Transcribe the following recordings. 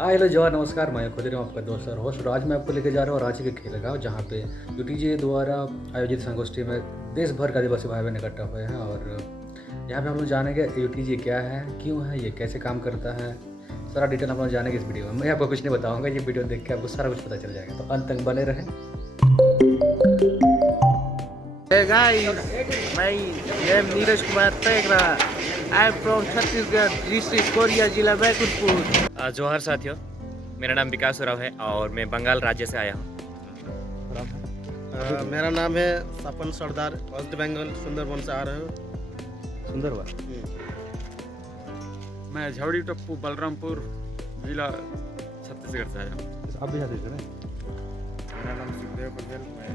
हाँ हेलो जवान नमस्कार। मैं खुद हूँ आपका दोस्त और होस्ट। आज मैं आपको लेके जा रहा हूँ रांची के खेलगांव, जहाँ पे यूटीजे द्वारा आयोजित संगोष्ठी में देश भर का आदिवासी भाई बहन इकट्ठा हुए हैं। और यहाँ पे हम लोग जानेंगे यूटीजे क्या है, क्यों है, ये कैसे काम करता है, सारा डिटेल हम लोग जानेंगे इस वीडियो में। मैं आपको कुछ नहीं बताऊँगा, ये वीडियो देख के आपको सारा कुछ पता चल जाएगा, तो अंत तक बने रहें। मैं Neeraj Kumar Tegra. I am from Chhattisgarh district Korea जिला बैकुंठपुर। जोहर साथियों, मेरा नाम विकास उराव है और मैं बंगाल राज्य से आया हूँ। मेरा नाम है सपन सरदार, वेस्ट बंगाल सुंदरबन से आ रहे हो। सुंदरबन। मैं झवड़ी टप्पू बलरामपुर जिला छत्तीसगढ़ से आया हूँ। आप भी छत्तीसगढ़ हैं? मेरा नाम सुखदेव बघेल, मैं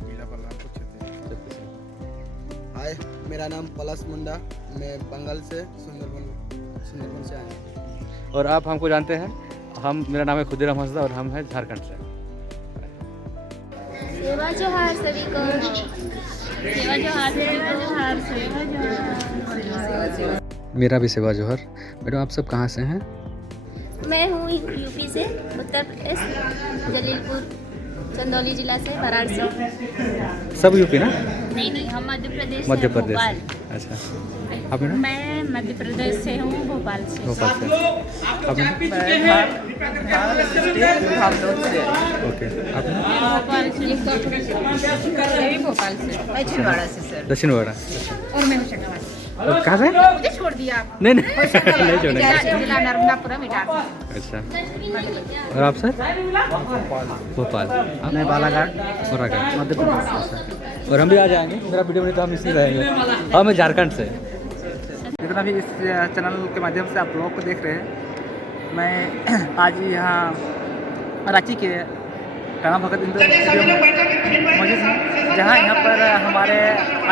जिला बलरामपुर छत्तीसगढ़। हाय, मेरा नाम पलस मुंडा, मैं बंगाल से सुंदरबन से आया हूँ। और आप हमको जानते हैं, मेरा नाम है खुदीराम हंसदा और हम हैं झारखंड से। सेवा जोहार सभी को। सेवा जोहार, सेवा जोहार, सेवा जोहार। मेरा भी सेवा जोहर। मैडम आप सब कहाँ से हैं? मैं हूँ यूपी से, उत्तर प्रदेश, जलीलपुर चंदौली जिला से, वाराणसी। सब यूपी ना? नहीं, हम मध्य प्रदेश मध्य से, प्रदेश। भोपाल। अच्छा, आप मैडम? मैं मध्य प्रदेश से हूँ, भोपाल से। भोपाल से। आप मैडम? ओके, आप मैडम? भोपाल से, भोपाल से, मैं छिंदवाड़ा से सर। दक्षिण वाड़ा। और मैं होशंगाबाद से। कहाँ से? मुझे छोड़ दिया आप। नहीं नहीं छोड़ेंगे। जिला नर्मदापुरम इटारसी। अच्छा, और आप सर? भोपाल। मैं बालाघाट बालाघाट। मध्य प्रदेश। और हम भी आ जाएंगे, मेरा वीडियो में तो हम इसी रहेंगे। हाँ, मैं झारखंड से। जितना भी इस चैनल के माध्यम से आप लोग को देख रहे हैं, मैं आज यहाँ रांची के काना भगत इंदौर स्टेडियम में मौजूद हूँ, जहाँ यहाँ पर हमारे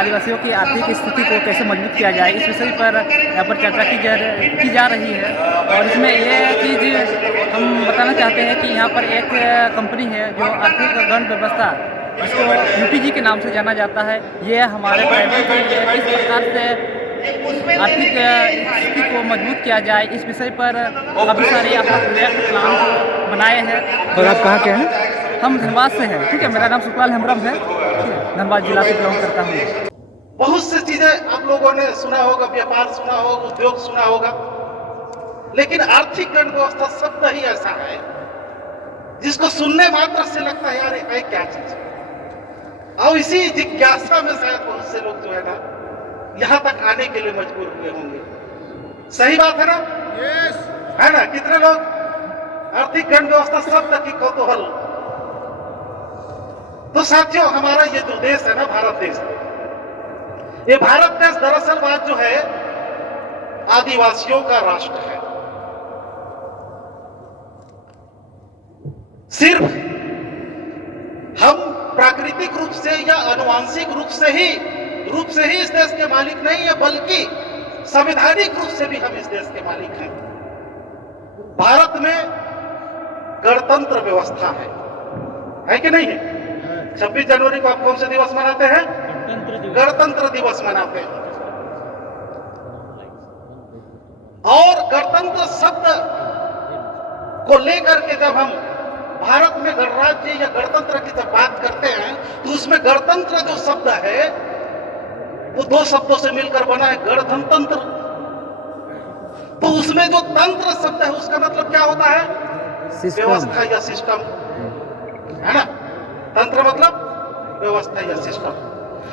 आदिवासियों की आर्थिक स्थिति को कैसे मजबूत किया जाए, इस विषय पर यहाँ पर चर्चा की जा रही है। और इसमें यह चीज़ हम बताना चाहते हैं कि यहाँ पर एक कंपनी है जो आर्थिक गण व्यवस्था, जिसको यूटीजी के नाम से जाना जाता है, ये हमारे ट्राइबल के लिए किस प्रकार से आर्थिक स्थिति को मजबूत किया जाए, इस विषय पर काफ़ी सारे अपना प्रोजेक्ट प्लान बनाए हैं। और आप कहाँ के हैं? हम धनबाद से हैं। ठीक है, मेरा नाम सुखलाल हेम्ब्रम है, धनबाद जिला से बिलोंग करता हूँ। बहुत सी चीजें आप लोगों ने सुना होगा, व्यापार सुना होगा, उद्योग सुना होगा, लेकिन आर्थिक गण व्यवस्था शब्द ही ऐसा है जिसको सुनने मात्र से लगता है यार ये क्या चीज है। और इसी जिज्ञासा में शायद बहुत से लोग जो है ना यहाँ तक आने के लिए मजबूर हुए होंगे। सही बात है ना? है ना? कितने लोग आर्थिक गण व्यवस्था शब्द की कौतूहल। तो साथियों, हमारा ये जो देश है ना, भारत देश, ये भारत देश दरअसल बात जो है आदिवासियों का राष्ट्र है। सिर्फ हम प्राकृतिक रूप से या आनुवांशिक रूप से ही इस देश के मालिक नहीं है, बल्कि संवैधानिक रूप से भी हम इस देश के मालिक हैं। भारत में गणतंत्र व्यवस्था है कि नहीं है? 26 जनवरी को आप कौन से दिवस मनाते हैं? गणतंत्र दिवस मनाते हैं। और गणतंत्र शब्द को लेकर के जब हम भारत में गणराज्य या गणतंत्र की जब बात करते हैं, तो उसमें गणतंत्र जो शब्द है वो दो शब्दों से मिलकर बना है, गणतंत्र। तो उसमें जो तंत्र शब्द है उसका मतलब क्या होता है? व्यवस्था या सिस्टम, है ना? तंत्र मतलब व्यवस्था या सिस्टम।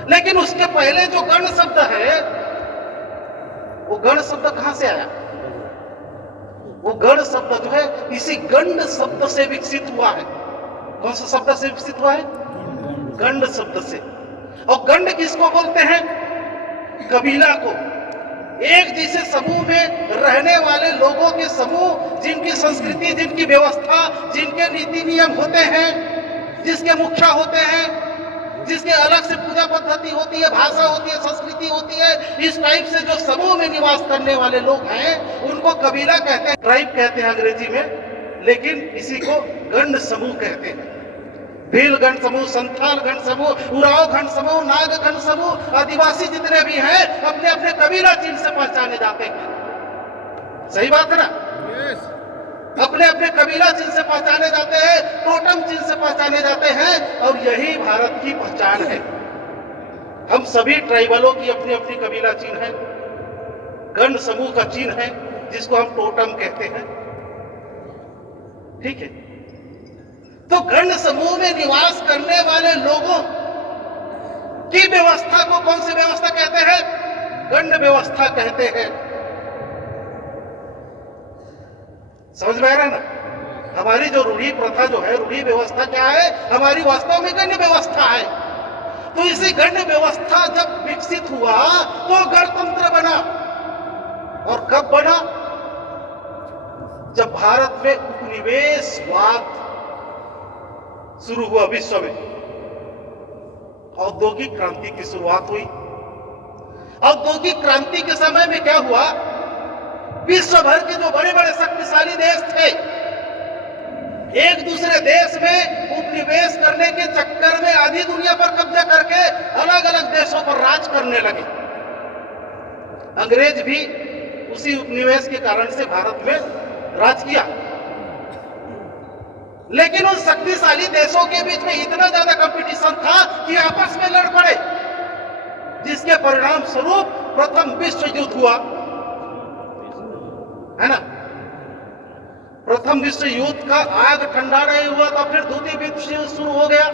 लेकिन उसके पहले जो गण शब्द है, वो गण शब्द कहां से आया? वो गण शब्द जो है इसी गंड शब्द से विकसित हुआ है। कौन सा शब्द से विकसित हुआ है? गंड शब्द से। और गंड किसको बोलते हैं? कबीला को। एक जैसे समूह में रहने वाले लोगों के समूह, जिनकी संस्कृति, जिनकी व्यवस्था, जिनके नीति नियम होते हैं, जिसके मुखिया होते हैं, जिसके अलग से पूजा पद्धति होती है, भाषा होती है, संस्कृति होती है, इस टाइप से जो समूह में निवास करने वाले लोग हैं, उनको कबीला कहते हैं, ट्राइब कहते हैं अंग्रेजी में, लेकिन इसी को गण समूह कहते हैं। भील गण समूह, संथाल गण समूह, उराव गण समूह, नाग गण समूह, आदिवासी जितने भी हैं अपने अपने कबीला चिन्ह से पहचाने जाते हैं। सही बात है ना? अपने अपने कबीला चिन्ह से पहचाने जाते हैं, टोटम चिन्ह से पहचाने जाते हैं, और यही भारत की पहचान है। हम सभी ट्राइबलों की अपनी अपनी कबीला चिन्ह है, गण समूह का चिन्ह है, जिसको हम टोटम कहते हैं। ठीक है, तो गण समूह में निवास करने वाले लोगों की व्यवस्था को कौन सी व्यवस्था कहते हैं? गण व्यवस्था कहते हैं। समझ में आ रहा है ना? हमारी जो रूढ़ी प्रथा जो है, रूढ़ी व्यवस्था क्या है? हमारी वास्तव में गण्य व्यवस्था है। तो इसी गण्य व्यवस्था जब विकसित हुआ तो गणतंत्र बना। और कब बना? जब भारत में उपनिवेशवाद शुरू हुआ, विश्व में औद्योगिक क्रांति की शुरुआत हुई। औद्योगिक क्रांति के समय में क्या हुआ? विश्व भर के जो बड़े बड़े शक्तिशाली देश थे, एक दूसरे देश में उपनिवेश करने के चक्कर में आधी दुनिया पर कब्जा करके अलग अलग देशों पर राज करने लगे। अंग्रेज भी उसी उपनिवेश के कारण से भारत में राज किया। लेकिन उन शक्तिशाली देशों के बीच में इतना ज्यादा कंपटीशन था कि आपस में लड़ पड़े, जिसके परिणाम स्वरूप प्रथम विश्व युद्ध हुआ, है ना? प्रथम विश्व युद्ध का आग ठंडा नहीं हुआ तो फिर द्वितीय विश्व युद्ध शुरू हो गया।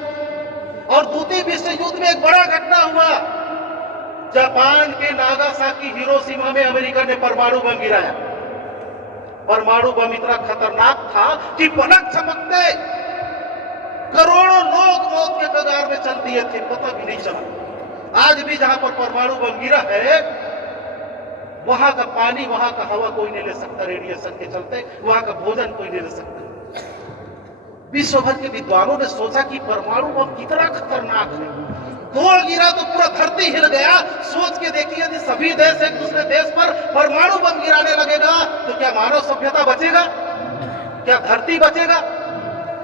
और द्वितीय विश्व युद्ध में एक बड़ा घटना हुआ। जापान के नागासाकी, हिरोशिमा में अमेरिका ने परमाणु बम गिराया। परमाणु बम इतना खतरनाक था कि पलक झपकते करोड़ों लोग मौत के कगार में चल दिए थे, पता भी नहीं चला। आज भी जहां पर परमाणु बम गिरा है, वहां का पानी, वहां का हवा कोई नहीं ले सकता रेडिएशन के चलते, वहां का भोजन कोई नहीं ले सकता। विश्व भर के विद्वानों ने सोचा कि परमाणु बम कितना खतरनाक है। दो गिरा तो पूरा धरती हिल गया। सोच के देखिए, यदि सभी देश एक दूसरे देश पर परमाणु बम गिराने लगेगा तो क्या मानव सभ्यता बचेगा? क्या धरती बचेगा?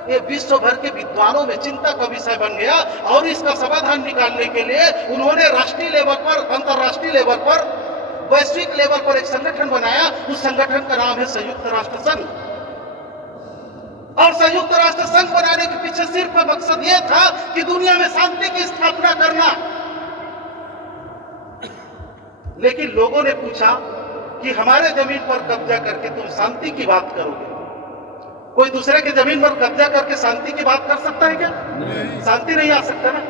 ये विश्व भर के विद्वानों में चिंता का विषय बन गया। और इसका समाधान निकालने के लिए उन्होंने राष्ट्रीय लेवल पर, अंतरराष्ट्रीय लेवल पर, वैश्विक लेवल पर एक संगठन बनाया। उस संगठन का नाम है संयुक्त राष्ट्र संघ। और संयुक्त राष्ट्र संघ बनाने के पीछे सिर्फ मकसद यह था कि दुनिया में शांति की स्थापना करना। लेकिन लोगों ने पूछा कि हमारे जमीन पर कब्जा करके तुम शांति की बात करोगे? कोई दूसरे की जमीन पर कब्जा करके शांति की बात कर सकता है क्या? शांति नहीं आ सकता ना।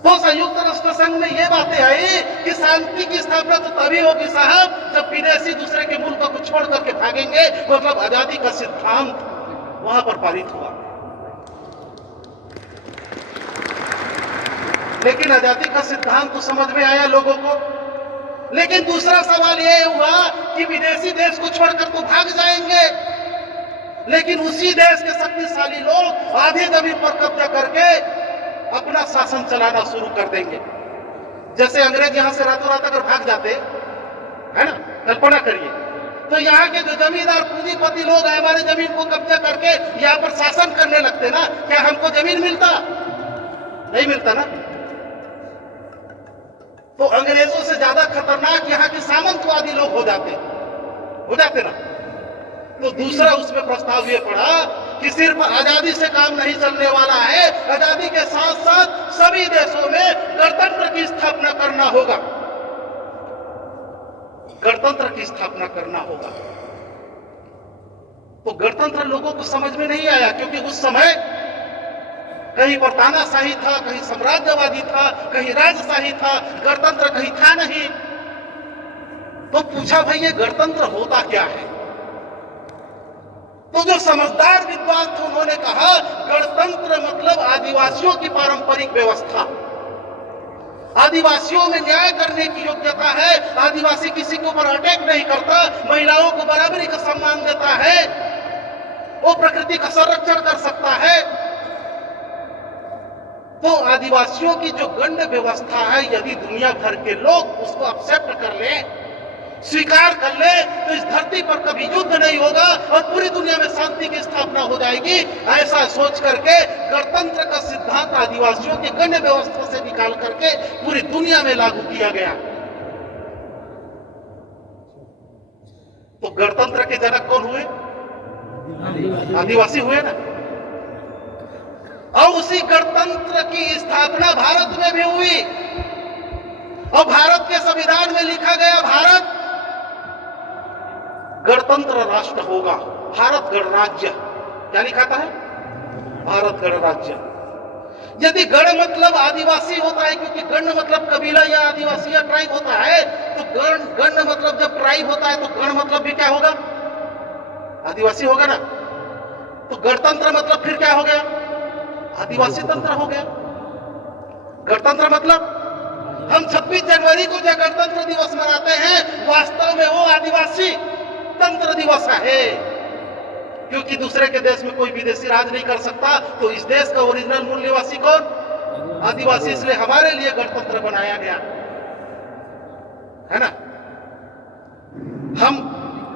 तो संयुक्त राष्ट्र संघ में ये बातें आई कि शांति की स्थापना तो तभी होगी साहब जब विदेशी दूसरे के मुल्क को छोड़ करके भागेंगे। मतलब आजादी का सिद्धांत वहां पर पारित हुआ। लेकिन आजादी का सिद्धांत तो समझ में आया लोगों को। लेकिन दूसरा सवाल यह हुआ कि विदेशी देश को छोड़कर तो भाग जाएंगे, लेकिन उसी देश के शक्तिशाली लोग आधी जमीन पर कब्जा करके अपना शासन चलाना शुरू कर देंगे। जैसे अंग्रेज यहां से रातों रात अगर भाग जाते, है ना, कल्पना करिए, तो यहाँ के जो जमींदार पूंजीपति लोग हैं, हमारी जमीन को कब्जा करके यहाँ पर शासन करने लगते ना, क्या हमको जमीन मिलता? नहीं मिलता ना। तो अंग्रेजों से ज्यादा खतरनाक यहाँ के सामंतवादी लोग हो जाते ना। तो दूसरा उसमें प्रस्ताव ये पड़ा कि सिर्फ आजादी से काम नहीं चलने वाला है, आजादी के साथ साथ सभी देशों में गणतंत्र की स्थापना करना होगा। गणतंत्र की स्थापना करना होगा। तो गणतंत्र लोगों को समझ में नहीं आया, क्योंकि उस समय कहीं पर तानाशाही था, कहीं साम्राज्यवादी था, कहीं राजशाही था, गणतंत्र कहीं था नहीं। तो पूछा, भाई ये गणतंत्र होता क्या है? तो जो समझदार विद्वान थे उन्होंने कहा, गणतंत्र मतलब आदिवासियों की पारंपरिक व्यवस्था। आदिवासियों में न्याय करने की योग्यता है। आदिवासी किसी के ऊपर अटैक नहीं करता, महिलाओं को बराबरी का सम्मान देता है, वो प्रकृति का संरक्षण कर सकता है। तो आदिवासियों की जो गण्य व्यवस्था है, यदि दुनिया भर के लोग उसको एक्सेप्ट कर ले, स्वीकार कर ले, तो इस धरती पर कभी युद्ध नहीं होगा और पूरी दुनिया में शांति की स्थापना हो जाएगी। ऐसा सोच करके गणतंत्र का सिद्धांत आदिवासियों की गण्य व्यवस्था से निकाल करके पूरी दुनिया में लागू किया गया। तो गणतंत्र के जनक कौन हुए? आदिवासी हुए ना। और उसी गणतंत्र की स्थापना भारत में भी हुई और भारत के संविधान में लिखा गया भारत गणतंत्र राष्ट्र होगा, भारत गणराज्य। क्या लिखा था है? भारत गणराज्य। यदि गण मतलब आदिवासी होता है, क्योंकि गण मतलब कबीला या आदिवासी या ट्राइब होता है, तो गण मतलब जब ट्राइब होता है तो गण मतलब भी क्या होगा? आदिवासी होगा ना। तो गणतंत्र मतलब फिर क्या हो गया? आदिवासी तंत्र हो गया। गणतंत्र मतलब हम 26 जनवरी को जो गणतंत्र दिवस मनाते हैं, वास्तव में वो आदिवासी तंत्र दिवस है, क्योंकि दूसरे के देश में कोई विदेशी राज नहीं कर सकता। तो इस देश का ओरिजिनल मूल निवासी कौन? आदिवासी। इसलिए हमारे लिए गणतंत्र बनाया गया है ना। हम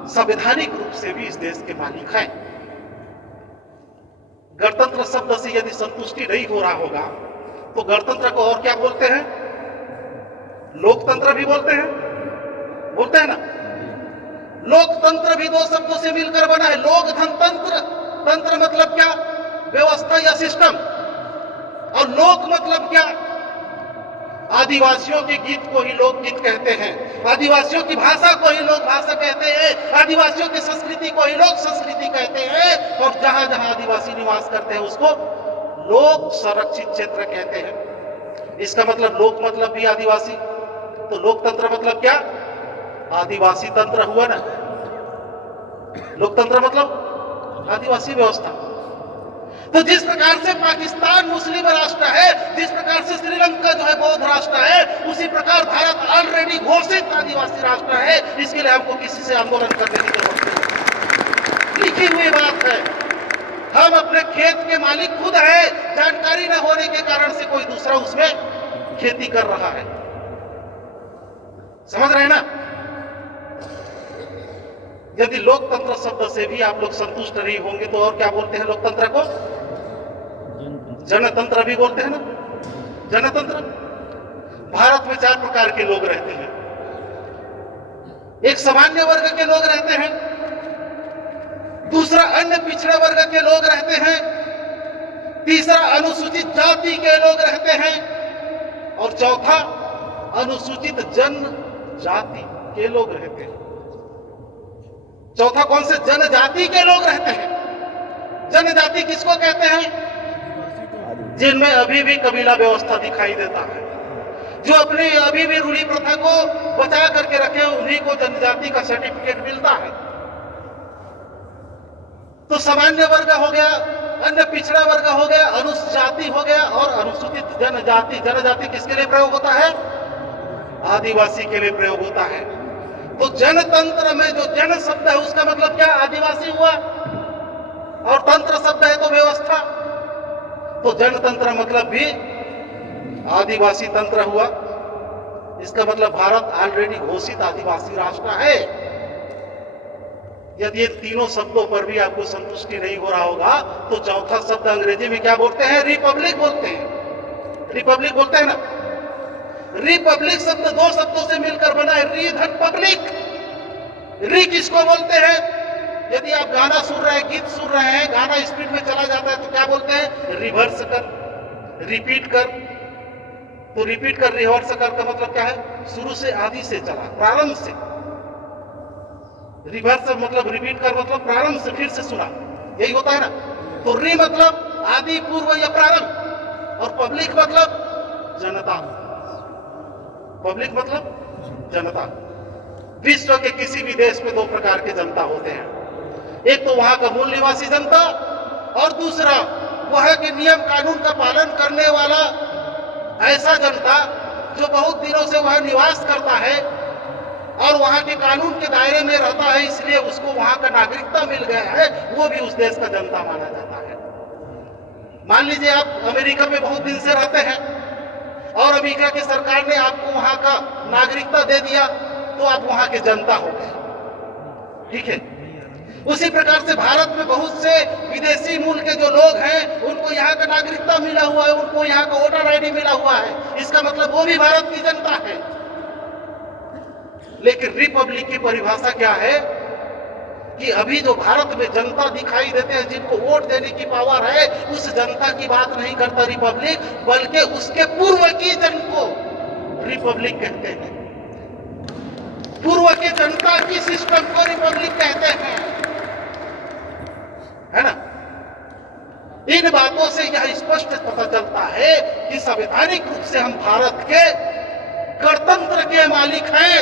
संवैधानिक रूप से भी इस देश के मालिक हैं। गणतंत्र शब्द से यदि संतुष्टि नहीं हो रहा होगा तो गणतंत्र को और क्या बोलते हैं? लोकतंत्र भी बोलते हैं ना। लोकतंत्र भी 2 शब्दों से मिलकर बना है। लोक धनतंत्र, तंत्र मतलब क्या? व्यवस्था या सिस्टम। और लोक मतलब क्या? आदिवासियों के गीत को ही लोकगीत कहते हैं, आदिवासियों की भाषा को ही लोक भाषा कहते हैं, आदिवासियों की संस्कृति को ही लोक संस्कृति कहते हैं, और जहां जहां आदिवासी निवास करते हैं उसको लोक संरक्षित क्षेत्र कहते हैं। इसका मतलब लोक मतलब भी आदिवासी, तो लोकतंत्र मतलब क्या? आदिवासी तंत्र हुआ ना। लोकतंत्र मतलब आदिवासी व्यवस्था। तो जिस प्रकार से पाकिस्तान मुस्लिम राष्ट्र है, जिस प्रकार से श्रीलंका जो है बौद्ध राष्ट्र है, उसी प्रकार भारत ऑलरेडी घोषित आदिवासी राष्ट्र है। इसके लिए हमको किसी से आंदोलन करने की जरूरत नहीं, लिखी हुई बात है। हम अपने खेत के मालिक खुद है, जानकारी न होने के कारण से कोई दूसरा उसमें खेती कर रहा है। समझ रहे हैं ना। यदि लोकतंत्र शब्द से भी आप लोग संतुष्ट नहीं होंगे तो और क्या बोलते हैं लोकतंत्र को? जनतंत्र भी बोलते हैं ना। जनतंत्र। भारत में 4 प्रकार के लोग रहते हैं। एक सामान्य वर्ग के लोग रहते हैं, दूसरा अन्य पिछड़े वर्ग के लोग रहते हैं, तीसरा अनुसूचित जाति के लोग रहते हैं, और चौथा अनुसूचित जनजाति के लोग रहते हैं। चौथा कौन से? जनजाति के लोग रहते हैं। जनजाति किसको कहते हैं? जिनमें अभी भी कबीला व्यवस्था दिखाई देता है, जो अपनी अभी भी रूढ़ी प्रथा को बचा करके रखे, उन्हीं को जनजाति का सर्टिफिकेट मिलता है। तो सामान्य वर्ग हो गया, अन्य पिछड़ा वर्ग हो गया, अनुसूचित जाति हो गया, और अनुसूचित जनजाति। जनजाति किसके लिए प्रयोग होता है? आदिवासी के लिए प्रयोग होता है। तो जनतंत्र में जो जन शब्द है उसका मतलब क्या? आदिवासी हुआ, और तंत्र शब्द है तो व्यवस्था, तो जनतंत्र मतलब भी आदिवासी तंत्र हुआ। इसका मतलब भारत ऑलरेडी घोषित आदिवासी राष्ट्र है। यदि ये तीनों शब्दों पर भी आपको संतुष्टि नहीं हो रहा होगा तो चौथा शब्द अंग्रेजी में क्या बोलते हैं? रिपब्लिक बोलते हैं। रिपब्लिक बोलते हैं ना। रिपब्लिक शब्द 2 शब्दों से मिलकर बना है, री धन पब्लिक। री किसको बोलते हैं? यदि आप गाना सुन रहे हैं, गीत सुन रहे हैं, गाना स्पीड में चला जाता है तो क्या बोलते हैं? रिवर्स कर, रिपीट कर। तो रिपीट कर, रिवर्स कर का मतलब क्या है? शुरू से, आदि से चला, प्रारंभ से। रिवर्स मतलब रिपीट कर मतलब प्रारंभ से, फिर से सुना, यही होता है ना। तो री मतलब आदि, पूर्व या प्रारंभ, और पब्लिक मतलब जनता। पब्लिक मतलब जनता। विश्व के किसी भी देश में 2 प्रकार के जनता होते हैं। एक तो वहां का मूल निवासी जनता, और दूसरा वहां के नियम कानून का पालन करने वाला ऐसा जनता जो बहुत दिनों से वहां निवास करता है और वहां के कानून के दायरे में रहता है, इसलिए उसको वहां का नागरिकता मिल गया है, वो भी उस देश का जनता माना जाता है। मान लीजिए आप अमेरिका में बहुत दिन से रहते हैं और अमेरिका की सरकार ने आपको वहां का नागरिकता दे दिया, तो आप वहां के जनता हो गए, ठीक है। उसी प्रकार से भारत में बहुत से विदेशी मूल के जो लोग हैं उनको यहाँ का नागरिकता मिला हुआ है, उनको यहाँ का वोटर आईडी मिला हुआ है, इसका मतलब वो भी भारत की जनता है। लेकिन रिपब्लिक की परिभाषा क्या है? कि अभी जो भारत में जनता दिखाई देते हैं जिनको वोट देने की पावर है, उस जनता की बात नहीं करता रिपब्लिक, बल्कि उसके पूर्व की जन को रिपब्लिक कहते हैं। पूर्व के जनता की सिस्टम को रिपब्लिक कहते हैं, है ना। इन बातों से यह स्पष्ट पता चलता है कि संवैधानिक रूप से हम भारत के गणतंत्र के मालिक हैं।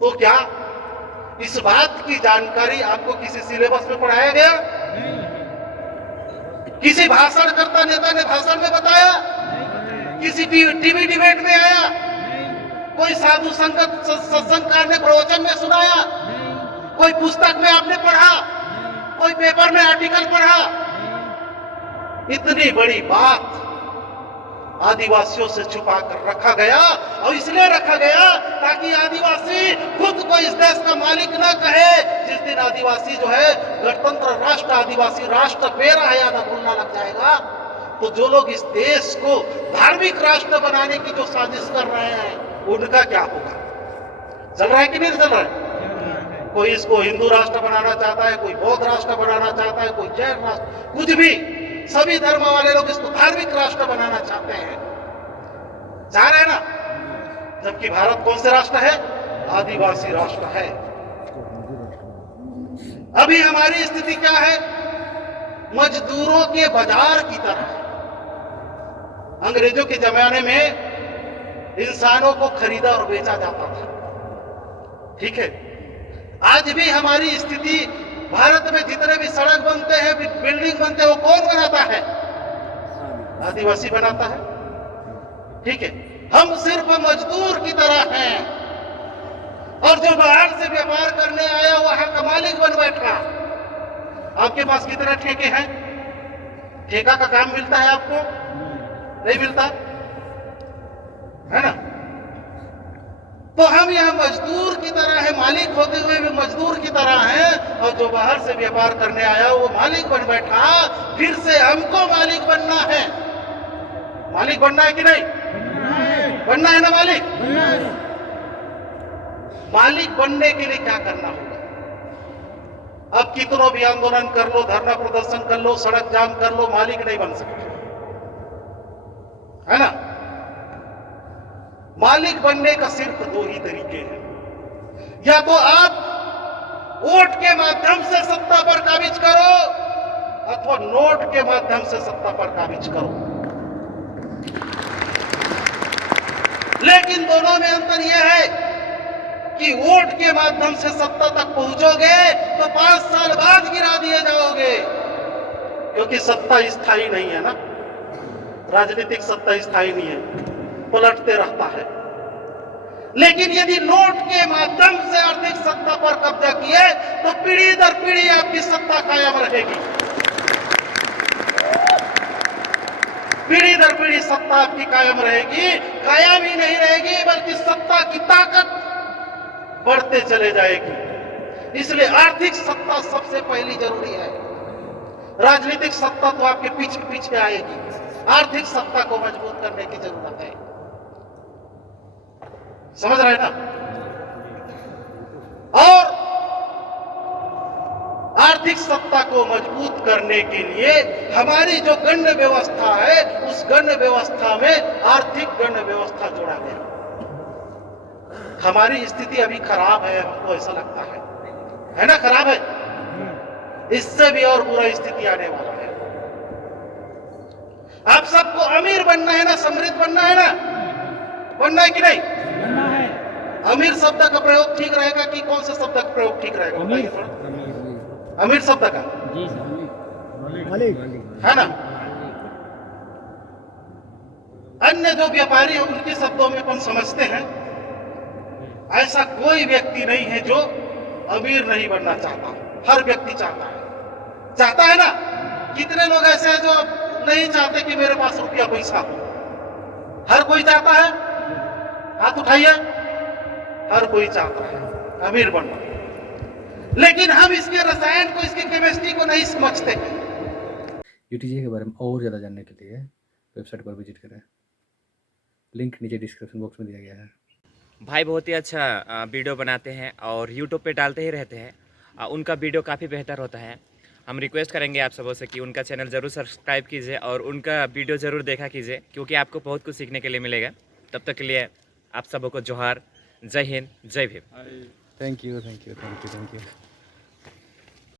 तो क्या इस बात की जानकारी आपको किसी सिलेबस में पढ़ाया गया? किसी भाषणकर्ता नेता ने भाषण में बताया? किसी टीवी डिबेट में आया? कोई साधु संगत सत्संगकार ने प्रवचन में सुनाया? कोई पुस्तक में आपने पढ़ा? कोई पेपर में आर्टिकल पढ़ा? इतनी बड़ी बात आदिवासियों से छुपा कर रखा गया, और इसलिए रखा गया ताकि आदिवासी खुद को इस देश का मालिक न कहे। जिस दिन आदिवासी जो है गणतंत्र राष्ट्र, आदिवासी राष्ट्र मेरा है याद भूलना लग जाएगा, तो जो लोग इस देश को धार्मिक राष्ट्र बनाने की जो साजिश कर रहे हैं उनका क्या होगा? चल रहा है कि नहीं चल रहा है? कोई इसको हिंदू राष्ट्र बनाना चाहता है, कोई बौद्ध राष्ट्र बनाना चाहता है, कोई जैन राष्ट्र, कुछ भी, सभी धर्म वाले लोग इसको धार्मिक राष्ट्र बनाना चाहते हैं, चाह रहे हैं ना। जबकि भारत कौन से राष्ट्र है? आदिवासी राष्ट्र है। अभी हमारी स्थिति क्या है? मजदूरों के बाजार की तरह। अंग्रेजों के जमाने में इंसानों को खरीदा और बेचा जाता था, ठीक है। आज भी हमारी स्थिति, भारत में जितने भी सड़क बनते हैं, बिल्डिंग बनते हैं, वो कौन बनाता है? आदिवासी बनाता है, ठीक है। हम सिर्फ मजदूर की तरह हैं, और जो बाहर से व्यापार करने आया वहां का मालिक बन बैठा। आपके पास कितने ठेके हैं? ठेका का काम मिलता है आपको? नहीं मिलता, है ना। तो हम यह मजदूर की तरह है, मालिक होते हुए भी मजदूर की तरह है, और जो बाहर से व्यापार करने आया वो मालिक बन बैठा। फिर से हमको मालिक बनना है। मालिक बनना है कि नहीं? बनना है ना मालिक? मालिक बनने के लिए क्या करना होगा? अब कितनों भी आंदोलन कर लो, धरना प्रदर्शन कर लो, सड़क जाम कर लो, मालिक नहीं बन सकते, है ना। मालिक बनने का सिर्फ दो ही तरीके हैं, या तो आप वोट के माध्यम से सत्ता पर काबिज करो, अथवा नोट के माध्यम से सत्ता पर काबिज करो। लेकिन दोनों में अंतर यह है कि वोट के माध्यम से सत्ता तक पहुंचोगे तो 5 साल बाद गिरा दिए जाओगे, क्योंकि सत्ता स्थायी नहीं है ना। राजनीतिक सत्ता स्थायी नहीं है, पलटते रहता है। लेकिन यदि नोट के माध्यम से आर्थिक सत्ता पर कब्जा किए तो पीढ़ी दर पीढ़ी आपकी सत्ता कायम रहेगी। पीढ़ी दर पीढ़ी सत्ता आपकी कायम रहेगी। कायम ही नहीं रहेगी बल्कि सत्ता की ताकत बढ़ते चले जाएगी। इसलिए आर्थिक सत्ता सबसे पहली जरूरी है। राजनीतिक सत्ता तो आपके पीछे पीछे आएगी, आर्थिक सत्ता को मजबूत करने की जरूरत है। समझ रहे ना। और आर्थिक सत्ता को मजबूत करने के लिए हमारी जो गण्य व्यवस्था है, उस गण्य व्यवस्था में आर्थिक गण्य व्यवस्था जोड़ा गया। हमारी स्थिति अभी खराब है, हमको ऐसा लगता है ना, खराब है। इससे भी और बुरा स्थिति आने वाला है। आप सबको अमीर बनना है ना, समृद्ध बनना है ना, बनना है कि नहीं? अमीर शब्द का प्रयोग ठीक रहेगा कि कौन से शब्द का प्रयोग ठीक रहेगा? बताइए थोड़ा। अमीर शब्द का है ना। अन्य जो व्यापारी हैं उनके शब्दों में अपन समझते हैं। ऐसा कोई व्यक्ति नहीं है जो अमीर नहीं बनना चाहता। हर व्यक्ति चाहता है ना। कितने लोग ऐसे हैं जो नहीं चाहते कि मेरे पास रुपया पैसा हो? हर कोई चाहता है, हाथ उठाइए। हर कोई चाहता है अमीर बनना, लेकिन हम इसके रसायन को, इसकी केमिस्ट्री को नहीं समझते हैं। यूटीजे के बारे में और ज़्यादा जानने के लिए वेबसाइट पर विजिट करें। लिंक नीचे डिस्क्रिप्शन बॉक्स में दिया गया है। भाई बहुत ही अच्छा वीडियो बनाते हैं और यूट्यूब पे डालते ही रहते हैं। उनका वीडियो काफ़ी बेहतर होता है। हम रिक्वेस्ट करेंगे आप सबों से कि उनका चैनल ज़रूर सब्सक्राइब कीजिए और उनका वीडियो ज़रूर देखा कीजिए, क्योंकि आपको बहुत कुछ सीखने के लिए मिलेगा। तब तक के लिए आप सबों को जोहार, जय हिंद, जय Bhim. Thank you, thank you, thank you, thank you.